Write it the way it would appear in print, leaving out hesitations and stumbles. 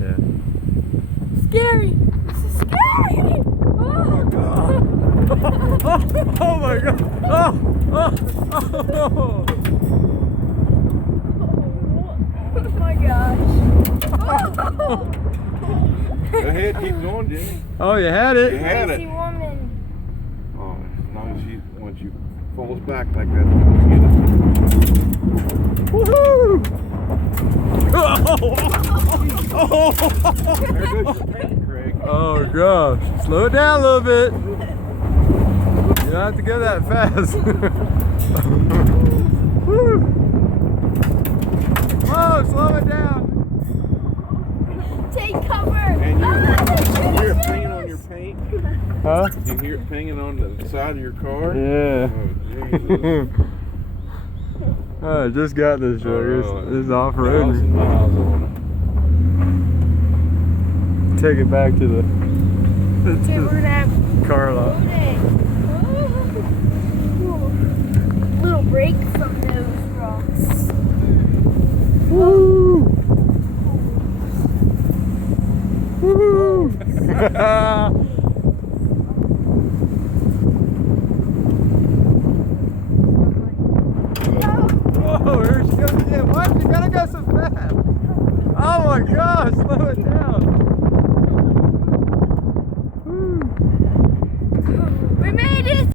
Yeah. Scary. This is scary. Oh my god. Oh my gosh. Go ahead, keep going, Jimmy. Oh, you had it. You had Crazy it. woman. Oh, as long as once you falls back like that, you get it. Woohoo! There goes your paint, Craig. Oh gosh. Slow it down a little bit. You don't have to go that fast. Woo. Whoa, slow it down. Take cover. And you hear it pinging on your paint? Huh? You hear it pinging on the side of your car? Yeah. Oh, Jesus. I just got this truck. This is off-roading. Miles on Take it back to the Okay, we're gonna have car lot. little break from those rocks. Woo! Woo! Whoa, here she goes again. Why you gotta go so fast? Oh my gosh, slow it down.